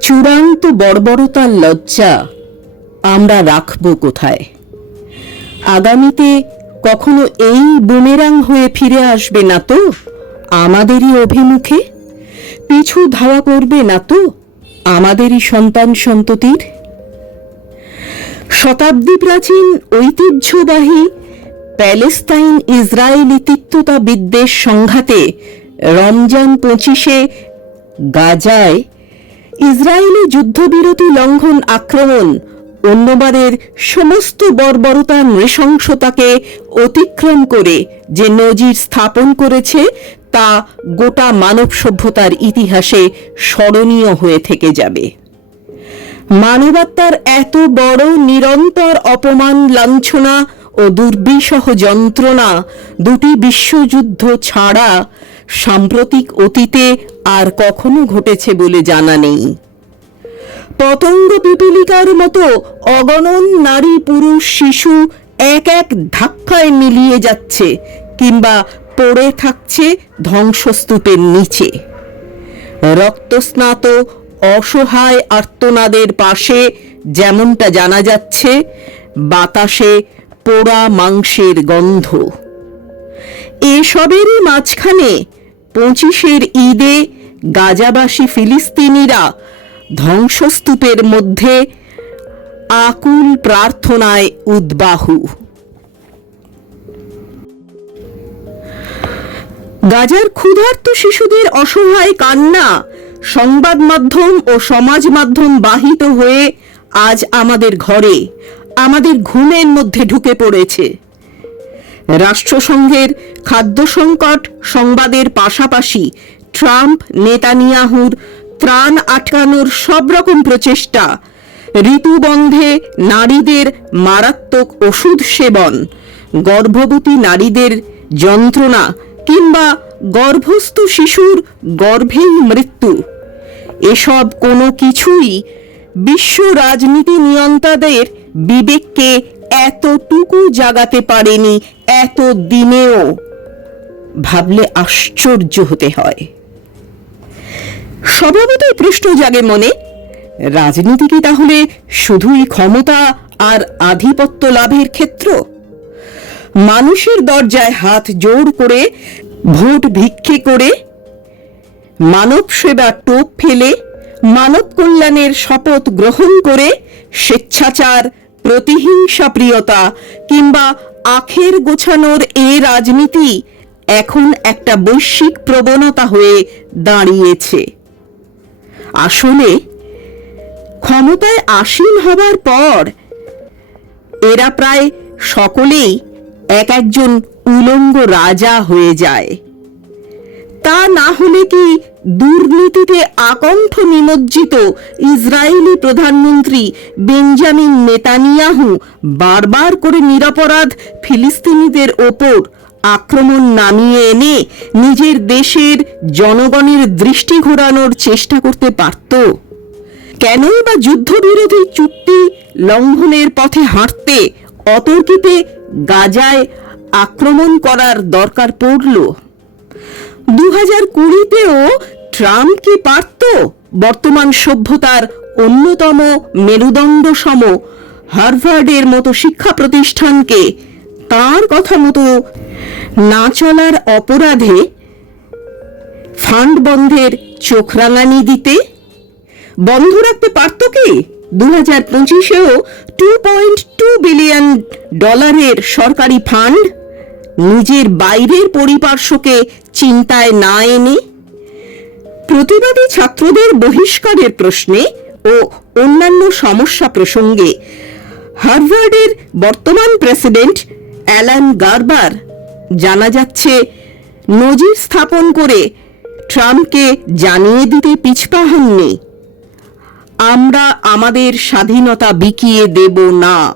চূড়ান্ত বর্বরতার লজ্জা আমরা রাখব কোথায়? আগামীতে কখনো এই বুমেরাং হয়ে ফিরে আসবে না তো আমাদেরই অভিমুখে? পিছু ধাওয়া করবে না তো আমাদেরই সন্তান সন্ততির? শতাব্দী প্রাচীন ঐতিহ্যবাহী প্যালেস্তাইন ইসরায়েলি তিক্ততা বিদ্বেষ সংঘাতে রমজান পঁচিশে গাজায় ইসরায়েলি যুদ্ধবিরতি লঙ্ঘন আক্রমণ অন্যবারের সমস্ত বর্বরতা নৃশংসতাকে অতিক্রম করে যে নজির স্থাপন করেছে, তা গোটা মানব সভ্যতার ইতিহাসে স্মরণীয় হয়ে থেকে যাবে। মানবাত্মার এত বড় নিরন্তর অপমান, লাঞ্ছনা ও দুর্বিষহ যন্ত্রণা দুটি বিশ্বযুদ্ধ ছাড়া সাম্প্রতিক অতীতে আর কখনো ঘটেছে বলে জানা নেই। পতঙ্গ পিপিলিকার মতো অগণন নারী, পুরুষ, শিশু এক এক ধাক্কায় মিলিয়ে যাচ্ছে কিংবা পড়ে থাকছে ধ্বংসস্তূপের নিচে। রক্তস্নাত, অসহায় আর্তনাদের পাশে যেমনটা জানা যাচ্ছে, বাতাসে পোড়া মাংসের গন্ধ। এসবেরই মাঝখানে পঁচিশের ঈদে গাজাবাসী ফিলিস্তিনিরা ধ্বংসস্তূপের মধ্যে আকুল প্রার্থনায় উদ্বাহু। গাজার ক্ষুধার্ত শিশুদের অসহায় কান্না সংবাদ মাধ্যম ও সমাজ মাধ্যম বাহিত হয়ে আজ আমাদের ঘরে, আমাদের ঘুমের মধ্যে ঢুকে পড়েছে। রাষ্ট্রসংঘের খাদ্য সংকট সংবাদের পাশাপাশি ট্রাম্প, নেতানিয়াহুর ত্রাণ আটকানোর সব রকম প্রচেষ্টা, ঋতুবন্ধে নারীদের মারাত্মক ওষুধ সেবন, গর্ভবতী নারীদের যন্ত্রণা কিংবা গর্ভস্থ শিশুর গর্ভেই মৃত্যু। এসব কোনো কিছুই বিশ্ব রাজনীতি নিয়ন্তাদের বিবেককে এতটুকু জাগাতে পারেনি এত দিনেও ভাবলে আশ্চর্য হতে হয়। স্বভাবতই প্রশ্ন জাগে মনে রাজনীতি কি তাহলে শুধুই ক্ষমতা আর আধিপত্য লাভের ক্ষেত্র? মানুষের দরজায় হাত জোর করে, ভোট ভিক্ষে করে, মানব সেবা টোপ ফেলে, মানব কল্যাণের শপথ গ্রহণ করে, স্বেচ্ছাচার প্রতিহিংসা প্রিয়তা কিংবা আখের গোছানোর এ রাজনীতি এখন একটা বৈশ্বিক প্রবণতা হয়ে দাঁড়িয়েছে। আসলে ক্ষমতায় আসীন হবার পর এরা প্রায় সকলেই এক একজন উলঙ্গ রাজা হয়ে যায়। তা না হলে কি দুর্নীতিতে আকণ্ঠ নিমজ্জিত ইসরায়েলি প্রধানমন্ত্রী বেঞ্জামিন নেতানিয়াহু বারবার করে নিরপরাধ ফিলিস্তিনিদের ওপর আক্রমণ নামিয়ে এনে নিজের দেশের জনগণের দৃষ্টি ঘোরানোর চেষ্টা করতে পারত। কেনই বা যুদ্ধবিরোধী চুক্তি লঙ্ঘনের পথে হাঁটতে অতর্কিতে গাজায় আক্রমণ করার দরকার পড়ল। দু হাজার কুড়িতেও ট্রাম্প কি পারত বর্তমান সভ্যতার অন্যতম মেরুদণ্ড সম হার্ভার্ডের মতো শিক্ষা প্রতিষ্ঠানকে তার কথা মতো না চলার অপরাধে ফান্ড বন্ধের চোখ রাঙানি দিতে বন্ধ রাখতে পারত কি? দু হাজার পঁচিশেও টু পয়েন্ট টু বিলিয়ন ডলারের সরকারি ফান্ড নিজের বাইরের পরিপার্শ্বকে চিন্তায় না এনে? প্রতিবাদী ছাত্রদের বহিষ্কারের প্রশ্নে ও অন্যান্য সমস্যা প্রসঙ্গে হার্ভার্ডের বর্তমান প্রেসিডেন্ট অ্যালান গার্বার জানা যাচ্ছে, নজির স্থাপন করে ট্রাম্পকে জানিয়ে দিতে পিছপা হননি। আমরা আমাদের স্বাধীনতা বিকিয়ে দেব না।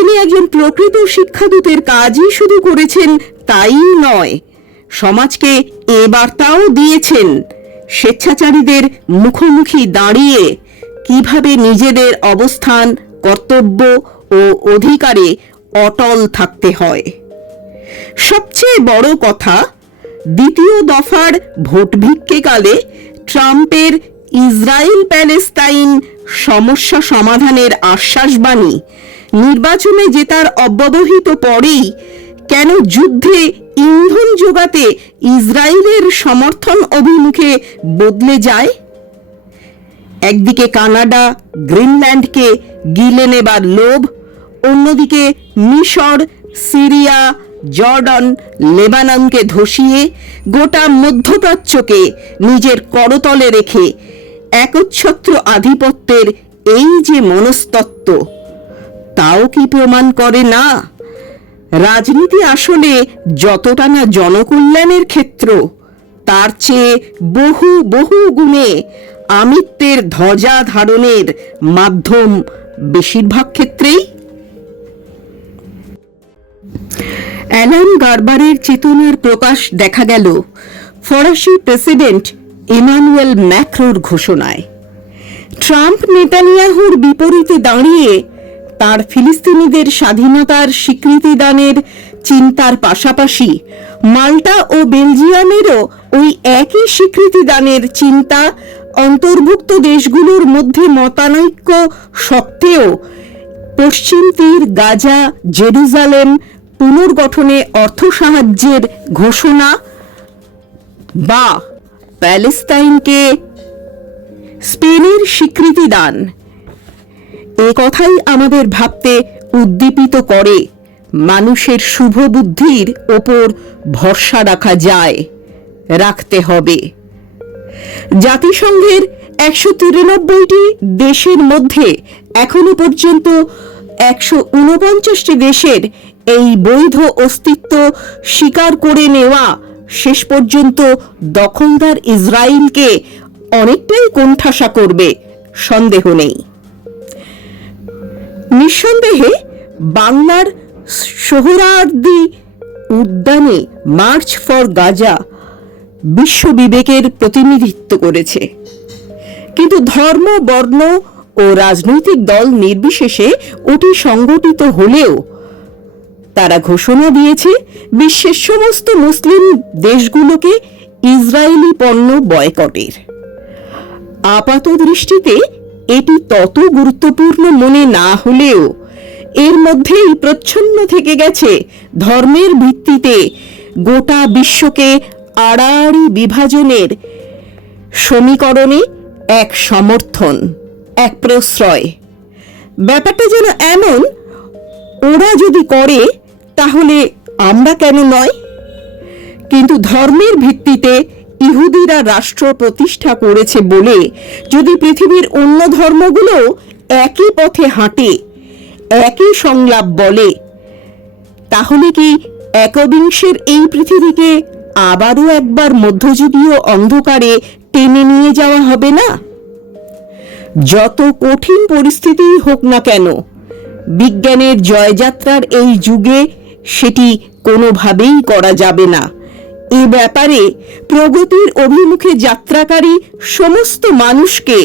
তিনি একজন প্রকৃত শিক্ষাদূতের কাজই শুধু করেছেন, তাই নয়। সমাজকে এ বার্তাও দিয়েছেন, স্বেচ্ছাচারীদের মুখোমুখি দাঁড়িয়ে কীভাবে নিজেদের অবস্থান, কর্তব্য ও অধিকারে অটল থাকতে হয়। সবচেয়ে বড় কথা, দ্বিতীয় দফার ভোট ভিক্ষেকালে ট্রাম্পের ইসরায়েল প্যালেস্তাইন সমস্যা সমাধানের আশ্বাসবাণী নির্বাচনে জেতার অব্যবহিত পরেই কেন যুদ্ধে ইন্ধন যোগাতে ইসরায়েলের সমর্থন অভিমুখে বদলে যায়? একদিকে কানাডা গ্রিনল্যান্ডকে গিলে নেবার লোভ, অন্যদিকে মিশর, সিরিয়া, জর্ডন, লেবাননকে ধসিয়ে গোটা মধ্যপ্রাচ্যকে নিজের করতলে রেখে একচ্ছত্র আধিপত্যের এই যে মনস্তত্ত্ব। তাও কি প্রমাণ করে না? রাজনীতি আসলে যতটা না জনকল্যাণের ক্ষেত্র, তার চেয়ে বহু বহু গুণে আমিত্বের ধ্বজা ধারণের মাধ্যম বেশিরভাগ ক্ষেত্রেই। অ্যালান গারবারের চেতনার প্রকাশ দেখা গেল ফরাসি প্রেসিডেন্ট ইমানুয়েল ম্যাক্রোর ঘোষণায়। ট্রাম্প নেতানিয়াহুর বিপরীতে দাঁড়িয়ে তার ফিলিস্তিনিদের স্বাধীনতার স্বীকৃতি দানের চিন্তার পাশাপাশি মাল্টা ও বেলজিয়ামেরও ওই একই স্বীকৃতি দানের চিন্তা অন্তর্ভুক্ত দেশগুলোর মধ্যে মতানৈক্য সত্ত্বেও পশ্চিম তীর, গাজা, জেরুজালেম পুনর্গঠনে অর্থ সাহায্যের ঘোষণা বা প্যালেস্তাইনকে স্পেনের স্বীকৃতি দান এ কথাই আমাদের ভাবতে উদ্দীপিত করে। মানুষের শুভ বুদ্ধির ওপর ভরসা রাখা যায়, রাখতে হবে। জাতিসংঘের একশো তিরানব্বইটি দেশের মধ্যে এখনও পর্যন্ত একশো উনপঞ্চাশটি দেশের এই বৈধ অস্তিত্ব স্বীকার করে নেওয়া শেষ পর্যন্ত দখলদার ইসরায়েলকে অনেকটাই কোণঠাসা করবে, সন্দেহ নেই। নিঃসন্দেহে বাংলার সোহরার্দি উদ্যানে মার্চ ফর গাজা বিশ্ব বিবেকের প্রতিনিধিত্ব করেছে। কিন্তু ধর্ম, বর্ণ ও রাজনৈতিক দল নির্বিশেষে ওটি সংগঠিত হলেও তারা ঘোষণা দিয়েছে, বিশ্বের সমস্ত মুসলিম দেশগুলোকে ইসরায়েলি পণ্য বয়কটের। আপাত দৃষ্টিতে এটি তত গুরুত্বপূর্ণ মনে না হলেও এর মধ্যেই প্রচ্ছন্ন থেকে গেছে ধর্মের ভিত্তিতে গোটা বিশ্বকে আড়াআড়ি বিভাজনের সমীকরণে এক সমর্থন, এক প্রশ্রয়। ব্যাপারটা যেন এমন, ওরা যদি করে, তাহলে আমরা কেন নয়? কিন্তু ধর্মের ভিত্তিতে ইহুদিরা রাষ্ট্র প্রতিষ্ঠা করেছে বলে যদি পৃথিবীর অন্য ধর্মগুলো একই পথে হাঁটে, একই সংলাপ বলে, তাহলে কি একবিংশের এই পৃথিবীকে আবারও একবার মধ্যযুগীয় অন্ধকারে টেনে নিয়ে যাওয়া হবে না? যত কঠিন পরিস্থিতি হোক না কেন, বিজ্ঞানের জয়যাত্রার এই যুগে সেটি কোনোভাবেই করা যাবে না। এ ব্যাপারে প্রগতির অভিমুখে যাত্রাকারী সমস্ত মানুষকে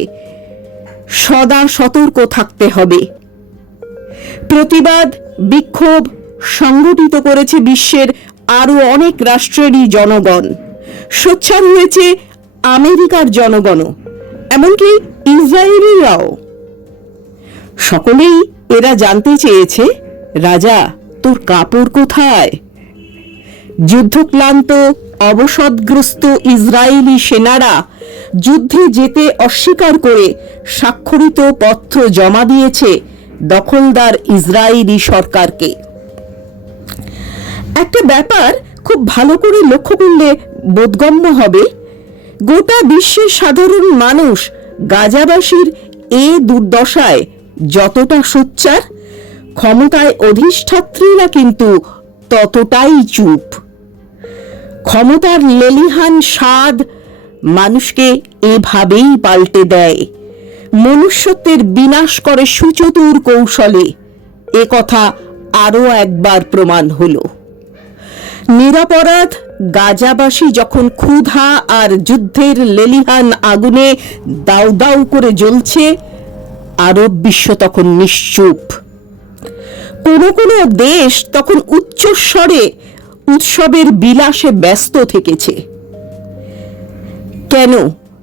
সদা সতর্ক থাকতে হবে। প্রতিবাদ, বিক্ষোভ সংগঠিত করেছে বিশ্বের আরও অনেক রাষ্ট্রেরই জনগণ। সোচ্চার হয়েছে আমেরিকার জনগণও, এমনকি ইসরায়েলিরাও। সকলেই এরা জানতে চেয়েছে, রাজা, তোর কাপড় কোথায়? যুদ্ধক্লান্ত, অবসাদগ্রস্ত ইসরায়েলি সেনারা যুদ্ধে যেতে অস্বীকার করে স্বাক্ষরিত পত্র জমা দিয়েছে দখলদার ইসরায়েলি সরকারকে। একটা ব্যাপার খুব ভালো করে লক্ষ্য করলে বোধগম্য হবে, গোটা বিশ্বের সাধারণ মানুষ গাজাবাসীর এ দুর্দশায় যতটা সোচ্চার, ক্ষমতায় অধিষ্ঠাত্রীরা কিন্তু ততটাই চুপ। ক্ষমতার লেলিহান স্বাদ মানুষকে এভাবেই পাল্টে দেয়। মনুষ্যত্বের বিনাশ করে সুচতুর কৌশলে। এ কথা আরও একবার প্রমাণ হলো। নিরাপরাধ গাজাবাসী যখন ক্ষুধা আর যুদ্ধের লেলিহান আগুনে দাউ দাউ করে জ্বলছে, আরব বিশ্ব তখন নিশ্চুপ। কোনো কোনো দেশ তখন উচ্চস্বরে উৎসবের বিলাসে ব্যস্ত থেকেছে। কেন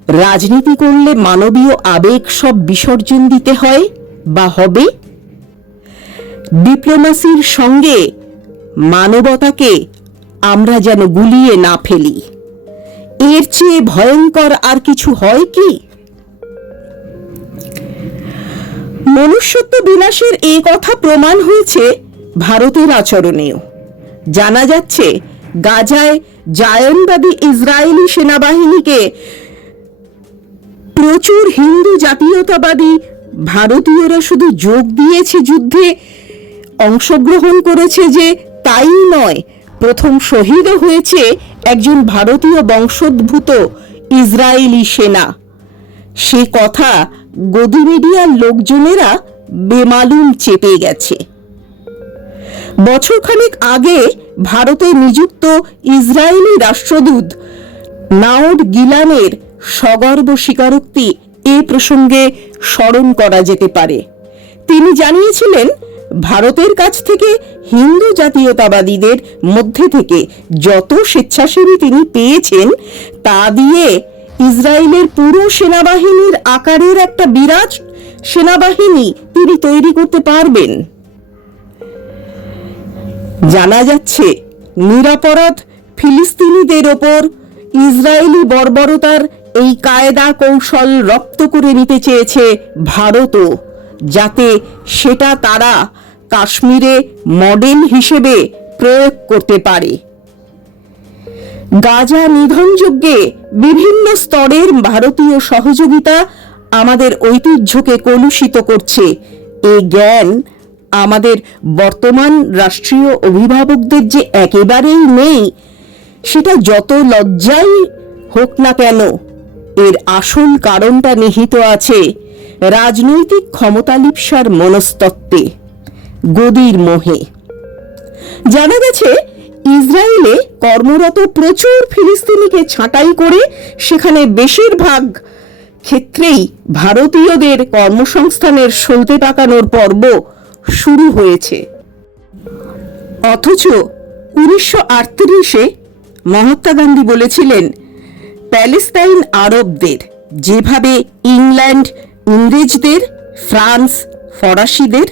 রাজনীতি করলে মানবীয় আবেগ সব বিসর্জন দিতে হয় বা হবে? ডিপ্লোম্যাসির সঙ্গে মানবতাকে আমরা যেন গুলিয়ে না ফেলি। এর চেয়ে ভয়ঙ্কর আর কিছু হয় কি? মনুষ্যত্ব বিলাসের এই কথা প্রমাণ হয়েছে ভারতের আচরণেও। জানা যাচ্ছে, গাজায় জায়নবাদী ইসরায়েলি সেনাবাহিনীকে প্রচুর হিন্দু জাতীয়তাবাদী ভারতীয়রা শুধু যোগ দিয়েছে যুদ্ধে, অংশগ্রহণ করেছে যে তাই নয়, প্রথম শহীদও হয়েছে একজন ভারতীয় বংশোদ্ভূত ইসরায়েলি সেনা। সে কথা গদি মিডিয়ার লোকজনেরা বেমালুম চেপে গেছে। বছরখানেক আগে ভারতে নিযুক্ত ইসরায়েলি রাষ্ট্রদূত নাউড গিলানের সগর্ব স্বীকারোক্তি এ প্রসঙ্গে স্মরণ করা যেতে পারে। তিনি জানিয়েছিলেন, ভারতের কাছ থেকে হিন্দু জাতীয়তাবাদীদের মধ্যে থেকে যত স্বেচ্ছাসেবী তিনি পেয়েছেন, তা দিয়ে ইসরায়েলের পুরো সেনাবাহিনীর আকারের একটা বিরাট সেনাবাহিনী তিনি তৈরি করতে পারবেন। জানা যাচ্ছে, নিরাপরাধ ফিলিস্তিনিদের ওপর ইসরায়েলি বর্বরতার এই কায়দা কৌশল রপ্ত করে নিতে চেয়েছে ভারতও যাতে সেটা তারা কাশ্মীরে মডেল হিসেবে প্রয়োগ করতে পারে। গাজা নিধনযজ্ঞে বিভিন্ন স্তরের ভারতীয় সহযোগিতা আমাদের ঐতিহ্যকে কলুষিত করছে। এ জ্ঞান আমাদের বর্তমান রাষ্ট্রীয় অভিভাবকদের যে একেবারেই নেই, সেটা যত লজ্জাই হোক না কেন, এর আসল কারণটা নিহিত আছে রাজনৈতিক ক্ষমতালিপ্সার মনস্তত্ত্বে, গদির মোহে। জানা গেছে, ইসরায়েলে কর্মরত প্রচুর ফিলিস্তিনিকে ছাঁটাই করে সেখানে বেশিরভাগ ক্ষেত্রেই ভারতীয়দের কর্মসংস্থানের সলতে পাকানোর পর্ব শুরু হয়েছে। অথচ উনিশশো আটত্রিশে মহাত্মা গান্ধী বলেছিলেন, প্যালেস্তাইন আরবদের যেভাবে ইংল্যান্ড, ইংরেজদের, ফ্রান্স, ফরাসিদের,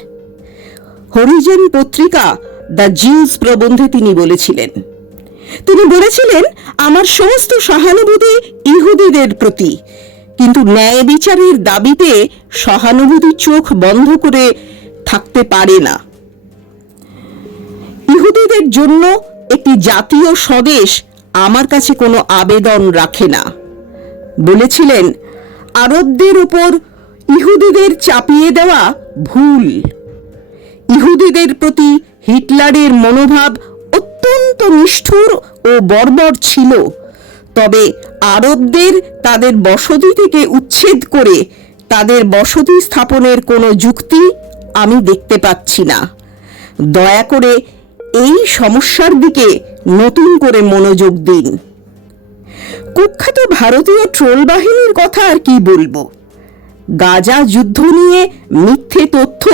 হরিজেন পত্রিকা, দ্য জিউস প্রবন্ধে তিনি বলেছিলেন। তিনি বলেছিলেন, আমার সমস্ত সহানুভূতি ইহুদিদের প্রতি, কিন্তু ন্যায় বিচারের দাবিতে সহানুভূতি চোখ বন্ধ করে থাকতে পারে না। ইহুদিদের জন্য একটি জাতীয় স্বদেশ আমার কাছে কোনো আবেদন রাখে না। বলেছিলেন, আরবদের উপর ইহুদিদের চাপিয়ে দেওয়া ভুল। ইহুদিদের প্রতি হিটলারের মনোভাব অত্যন্ত নিষ্ঠুর ও বর্বর ছিল। তবে আরবদের তাদের বসতি থেকে উচ্ছেদ করে তাদের বসতি স্থাপনের কোনো যুক্তি আমি দেখতে পাচ্ছি না। দয়া করে এই সমস্যার দিকে নতুন করে মনোযোগ দিন। কুখ্যাত ভারতীয় ট্রোল বাহিনীর কথা আর কি বলব? গাজা যুদ্ধ নিয়ে মিথ্যে তথ্য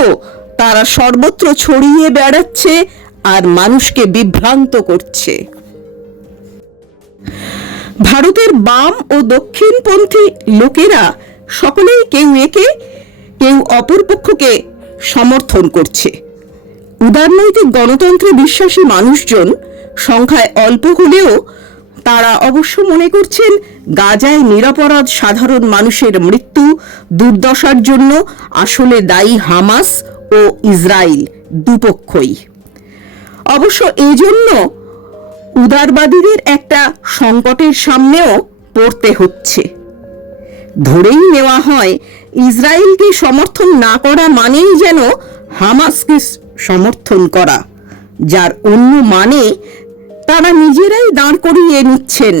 তারা সর্বত্র ছড়িয়ে বেড়াচ্ছে আর মানুষকে বিভ্রান্ত করছে। ভারতের বাম ও দক্ষিণপন্থী লোকেরা সকলেই কেউ একে, কেউ অপর পক্ষকে সমর্থন করছে। উদারনৈতিক গণতন্ত্রে বিশ্বাসী মানুষজন সংখ্যায় অল্প হলেও তারা অবশ্য মনে করছেন গাজায় নিরপরাধ সাধারণ মানুষের মৃত্যু দুর্দশার জন্য আসলে দায়ী হামাস ও ইসরায়েল দুপক্ষই। অবশ্য এই জন্য উদারবাদীদের একটা সংকটের সামনেও পড়তে হচ্ছে। ধরেই নেওয়া হয় ইসরায়েলকে সমর্থন না করা মানেই যেন হামাসকে সমর্থন করা, যার অন্য মানে তারা নিজেরাই দাঁড় করিয়ে নিচ্ছেন।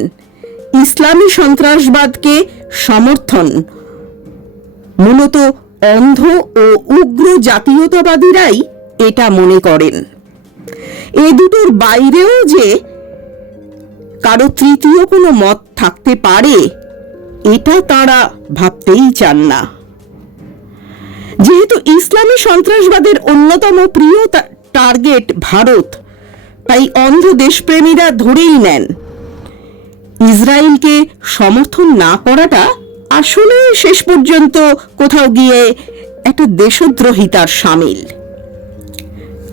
ইসলামী সন্ত্রাসবাদকে সমর্থন। মূলত অন্ধ ও উগ্র জাতীয়তাবাদীরাই এটা মনে করেন। এ দুটোর বাইরেও যে কারও তৃতীয় কোনো মত থাকতে পারে, এটা তারা ভাবতেই চান না। যেহেতু ইসলামী সন্ত্রাসবাদের অন্যতম প্রিয় টার্গেট ভারত, তাই অন্ধ দেশপ্রেমীরা ধরেই নেন। ইসরায়েলকে সমর্থন না করাটা আসলে শেষ পর্যন্ত কোথাও গিয়ে একটা দেশদ্রোহিতার সামিল।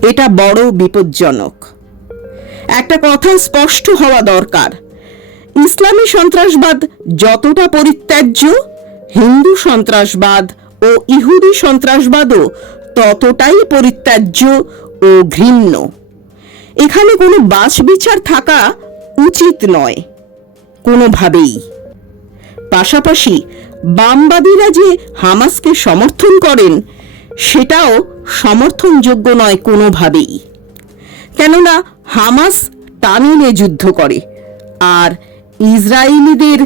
এটা বড় বিপজ্জনক। একটা কথা স্পষ্ট হওয়া দরকার। ইসলামী সন্ত্রাসবাদ যতটা পরিত্যাজ্য, হিন্দু সন্ত্রাসবাদ ও ইহুদি সন্ত্রাসবাদও ততটাই পরিত্যাজ্য ও ঘৃণ্য। এখানে কোনো বাছ বিচার থাকা উচিত নয়, কোনোভাবেই। পাশাপাশি বামবাদীরা যে হামাসকে সমর্থন করেন, সেটাও সমর্থনযোগ্য নয় কোনোভাবেই। কেননা হামাস টানিলে যুদ্ধ করে, আর ইসরায়েলিদের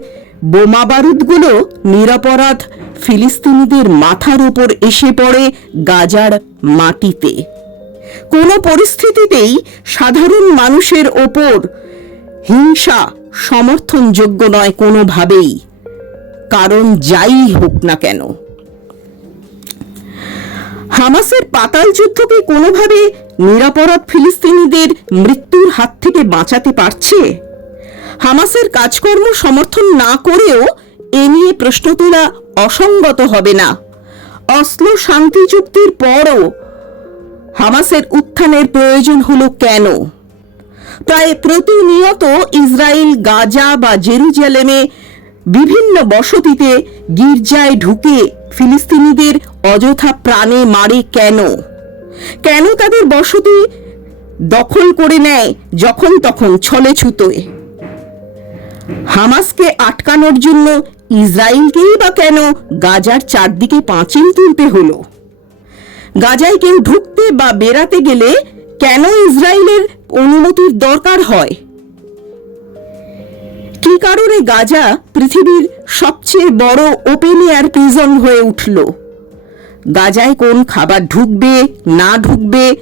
বোমা বারুদগুলো নিরাপরাধ ফিলিস্তিনিদের মাথার উপর এসে পড়ে গাজার মাটিতে। কোনো পরিস্থিতিতেই সাধারণ মানুষের ওপর হিংসা সমর্থনযোগ্য নয় কোনোভাবেই। কারণ যাই হোক না কেন। হামাসের পাতাল যুদ্ধকে কোনোভাবে নিরাপরাধ ফিলিস্তিনিদের মৃত্যুর হাত থেকে বাঁচাতে পারছে? হামাসের কাজকর্ম সমর্থন না করেও এ নিয়ে প্রশ্ন তোলা অসঙ্গত হবে না। অসলো শান্তি চুক্তির পরও হামাসের উত্থানের প্রয়োজন হলো কেন? প্রায় প্রতিনিয়ত ইসরায়েল, গাজা বা জেরুজালেমে বিভিন্ন বসতিতে গির্জায় ঢুকে ফিলিস্তিনিদের অযথা প্রাণে মারে কেন? কেন তাদের বসতি দখল করে নেয় যখন তখন ছলে ছুতোয়? হামাসকে আটকানোর জন্য ইসরায়েলকেই বা কেন গাজার চারদিকে পাঁচিল তুলতে হলো? গাজায় কেউ ঢুকতে বা বেরাতে গেলে কেন ইসরায়েলের অনুমতির দরকার হয়? কি কারণে গাজা পৃথিবীর সবচেয়ে বড় ওপেন এয়ার প্রিজন হয়ে উঠল? গাজায় কোন খাবার ঢুকবে, না ঢুকবে,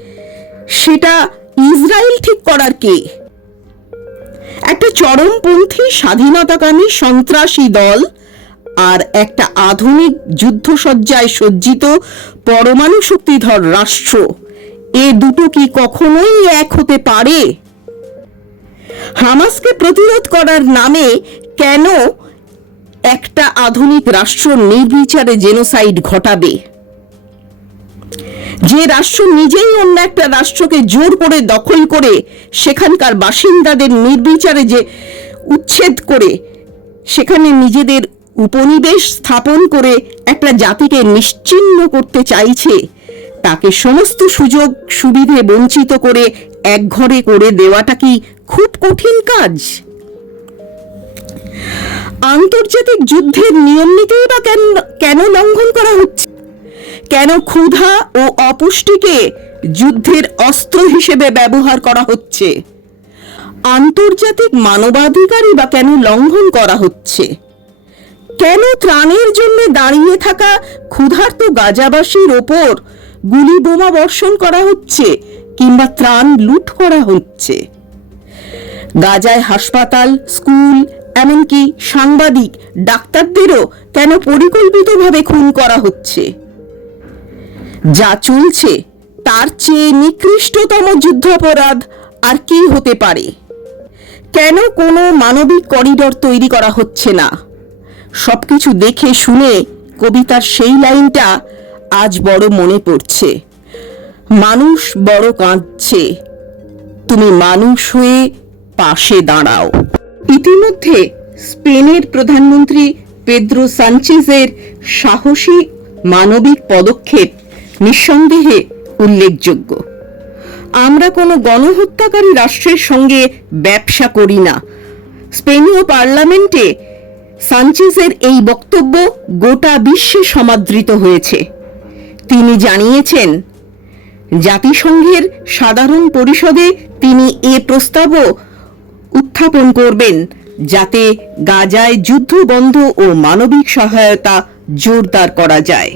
সেটা ইসরায়েল ঠিক করার কে? একটা চরমপন্থী স্বাধীনতাকামী সন্ত্রাসী দল আর একটা আধুনিক যুদ্ধসজ্জায় সজ্জিত পরমাণু শক্তিধর রাষ্ট্র। এ দুটো কি কখনোই এক হতে পারে? হামাসকে প্রতিরোধ করার নামে কেন একটা আধুনিক রাষ্ট্র নির্বিচারে জেনোসাইড ঘটাবে? যে রাষ্ট্র নিজেই অন্য একটা রাষ্ট্রকে জোর করে দখল করে, সেখানকার বাসিন্দাদের নির্বিচারে যে উচ্ছেদ করে, সেখানে নিজেদের উপনিবেশ স্থাপন করে একটা জাতিকে নিশ্চিহ্ন করতে চাইছে। তাকে সমস্ত সুযোগ সুবিধে বঞ্চিত করে একঘরে করে দেওয়াটা কি খুব কঠিন কাজ? আন্তর্জাতিক যুদ্ধের নিয়ম নীতিই বা কেন কেন লঙ্ঘন করা হচ্ছে? কেন ক্ষুধা ও অপুষ্টিকে যুদ্ধের অস্ত্র হিসেবে ব্যবহার করা হচ্ছে? আন্তর্জাতিক মানবাধিকারই বা কেন লঙ্ঘন করা হচ্ছে? কেন ত্রাণের জন্য দাঁড়িয়ে থাকা ক্ষুধার্ত গাজাবাসীর ওপর গুলি বোমা বর্ষণ করা হচ্ছে কিংবা ত্রাণ লুট করা হচ্ছে? গাজায় হাসপাতাল, স্কুল, এমনকি সাংবাদিক, ডাক্তারদেরও কেন পরিকল্পিতভাবে খুন করা হচ্ছে? যা চলছে, তার চেয়ে নিকৃষ্টতম যুদ্ধাপরাধ আর কি হতে পারে? কেন কোনো মানবিক করিডর তৈরি করা হচ্ছে না? সবকিছু দেখে শুনে কবিতার সেই লাইনটা আজ বড় মনে পড়ছে। মানুষ বড় কাঁদছে। তুমি মানুষ হয়ে পাশে দাঁড়াও। ইতিমধ্যে স্পেনের প্রধানমন্ত্রী পেদ্রো সানচেজের সাহসী মানবিক পদক্ষেপ নিঃসন্দেহে উল্লেখযোগ্য। আমরা কোনো গণহত্যাকারী রাষ্ট্রের সঙ্গে ব্যবসা করি না। স্পেনীয় পার্লামেন্টে সানচেজের এই বক্তব্য গোটা বিশ্বে সমাদৃত হয়েছে। তিনি জানিয়েছেন, জাতিসংঘের সাধারণ পরিষদে তিনি এ প্রস্তাবও উত্থাপন করবেন যাতে গাজায় যুদ্ধ বন্ধ ও মানবিক সহায়তা জোরদার করা যায়।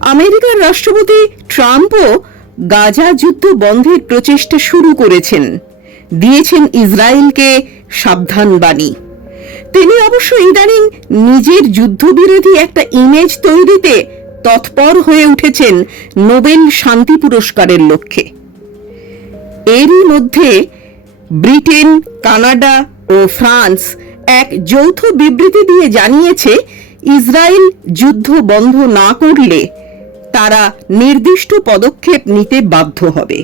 আমেরিকার রাষ্ট্রপতি ট্রাম্পও গাজা যুদ্ধ বন্ধের প্রচেষ্টা শুরু করেছেন। দিয়েছেন ইসরায়েলকে সাবধানবাণী। তিনি অবশ্য ইদানিং নিজের যুদ্ধবিরোধী একটা ইমেজ তৈরিতে তৎপর হয়ে উঠেছেন নোবেল শান্তি পুরস্কারের লক্ষ্যে। এরই মধ্যে ব্রিটেন, কানাডা ও ফ্রান্স এক যৌথ বিবৃতি দিয়ে জানিয়েছে, ইসরায়েল যুদ্ধ বন্ধ না করলে তারা নির্দিষ্ট পদক্ষেপ নিতে বাধ্য হবে।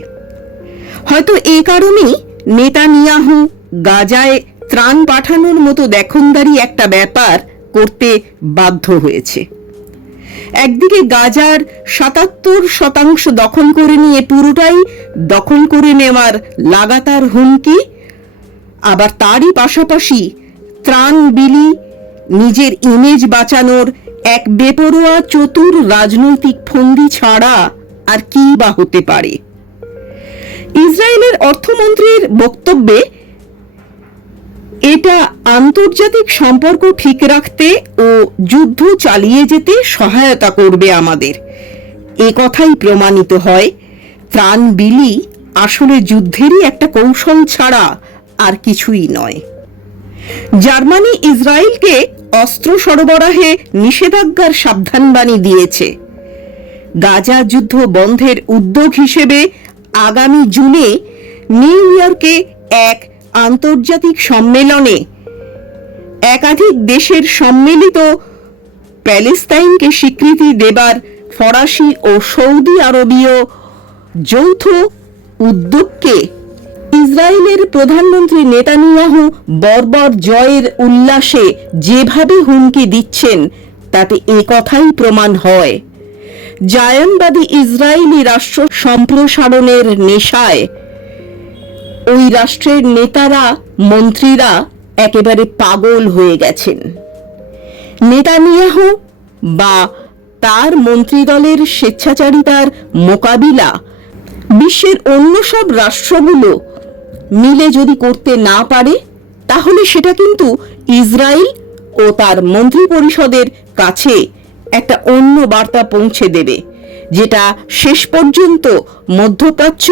হয়তো এই কারণেই নেতানিয়াহু গাজায় ত্রাণ পাঠানোর মতো দেখনদারি একটা ব্যাপার করতে বাধ্য হয়েছে। একদিকে গাজার সাতাত্তর শতাংশ দখল করে নিয়ে পুরোটাই দখল করে নেওয়ার লাগাতার হুমকি, আবার তারই পাশাপাশি ত্রাণ বিলি, নিজের ইমেজ বাঁচানোর এক বেপরোয়া চতুর রাজনৈতিক ফন্দি ছাড়া আর কি বা হতে পারে? ইসরায়েলের অর্থমন্ত্রীর বক্তব্যে এটা আন্তর্জাতিক সম্পর্ক ঠিক রাখতে ও যুদ্ধ চালিয়ে যেতে সহায়তা করবে আমাদের। এ কথাই প্রমাণিত হয়, ত্রাণ বিলি আসলে যুদ্ধেরই একটা কৌশল ছাড়া আর কিছুই নয়। জার্মানি ইসরায়েলকে অস্ত্র সরবরাহে নিষেধাজ্ঞার সাবধানবাণী দিয়েছে। গাজা যুদ্ধ বন্ধের উদ্যোগ হিসেবে আগামী জুনে নিউ ইয়র্কে এক আন্তর্জাতিক সম্মেলনে একাধিক দেশের সম্মিলিত প্যালেস্তাইনকে স্বীকৃতি দেবার ফরাসি ও সৌদি আরবীয় যৌথ উদ্যোগকে ইসরায়েলের প্রধানমন্ত্রী নেতানিয়াহু বর্বর জয়ের উল্লাসে যেভাবে হুমকি দিচ্ছেন, তাতে এ কথাই প্রমাণ হয়। জায়নবাদী ইসরায়েলি রাষ্ট্র সম্প্রসারণের নেশায় ওই রাষ্ট্রের নেতারা, মন্ত্রীরা একেবারে পাগল হয়ে গেছেন। নেতানিয়াহু বা তার মন্ত্রীদলের স্বেচ্ছাচারিতার মোকাবিলা বিশ্বের অন্য সব রাষ্ট্রগুলো মিলে যদি করতে না পারে, তাহলে সেটা কিন্তু ইসরায়েল ও তার মন্ত্রী পরিষদের কাছে একটা অন্য বার্তা পৌঁছে দেবে, যেটা শেষ পর্যন্ত মধ্যপ্রাচ্য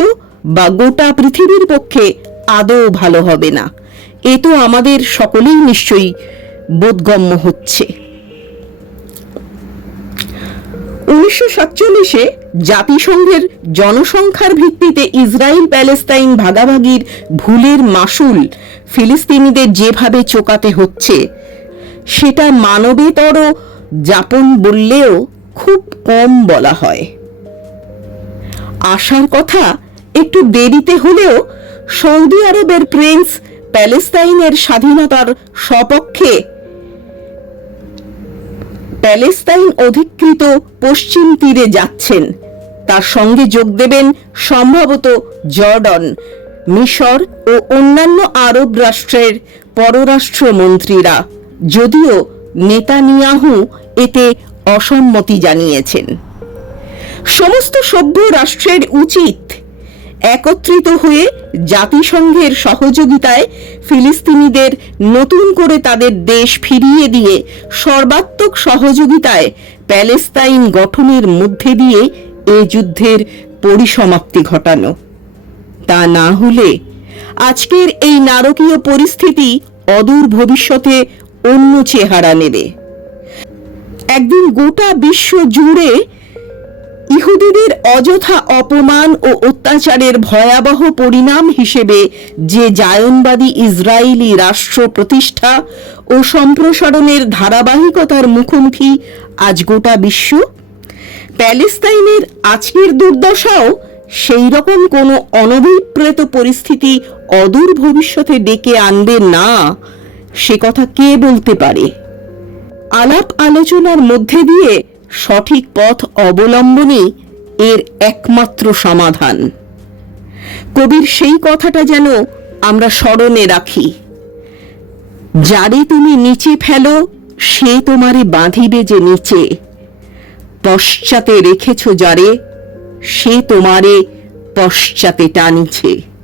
বা গোটা পৃথিবীর পক্ষে আদৌ ভালো হবে না। এ তো আমাদের সকলেই নিশ্চয়ই বোধগম্য হচ্ছে। উনিশশো সাতচল্লিশে জাতিসংঘের জনসংখ্যার ভিত্তিতে ইসরায়েল প্যালেস্তাইন ভাগাভাগির ভুলের মাসুল ফিলিস্তিনিদের যেভাবে চোকাতে হচ্ছে, সেটা মানবেতর যাপন বললেও খুব কম বলা হয়। আশার কথা একটু দেরিতে হলেও সৌদি আরবের প্রিন্স প্যালেস্তাইনের স্বাধীনতার সপক্ষে প্যালেস্তাইন অধিকৃত পশ্চিম তীরে যাচ্ছেন। তার সঙ্গে যোগ দেবেন সম্ভবত জর্ডন, মিশর ও অন্যান্য আরব রাষ্ট্রের পররাষ্ট্রমন্ত্রীরা, যদিও নেতানিয়াহু এতে অসম্মতি জানিয়েছেন। সমস্ত সভ্য রাষ্ট্রের উচিত একত্রিত হয়ে জাতিসংঘের সহযোগিতায় ফিলিস্তিনিদের নতুন করে তাদের দেশ ফিরিয়ে দিয়ে সর্বাত্মক সহযোগিতায় প্যালেস্তাইন গঠনের মধ্যে দিয়ে এ যুদ্ধের পরিসমাপ্তি ঘটানো। তা না হলে আজকের এই নারকীয় পরিস্থিতি অদূর ভবিষ্যতে অন্য চেহারা নেবে। একদিন গোটা বিশ্ব জুড়ে ইহুদিদের অযথা অপমান ও অত্যাচারের ভয়াবহ পরিণাম হিসেবে যে জায়নবাদী ইসরায়েলি রাষ্ট্র প্রতিষ্ঠা ও সম্প্রসারণের ধারাবাহিকতার মুখোমুখি আজ গোটা বিশ্ব, প্যালেস্তাইনের আজকের দুর্দশাও সেই রকম কোনো অনভিপ্রেত পরিস্থিতি অদূর ভবিষ্যতে ডেকে আনবে না, সে কথা কে বলতে পারে? আলাপ আলোচনার মধ্যে দিয়ে সঠিক পথ অবলম্বনে এর একমাত্র সমাধান। কবির সেই কথাটা যেন আমরা স্মরণে রাখি। যারে তুমি নিচে ফেলো, সে তোমারে বাঁধিবে যে নিচে। পশ্চাতে রেখেছ যারে, সে তোমারে পশ্চাতে টানছে।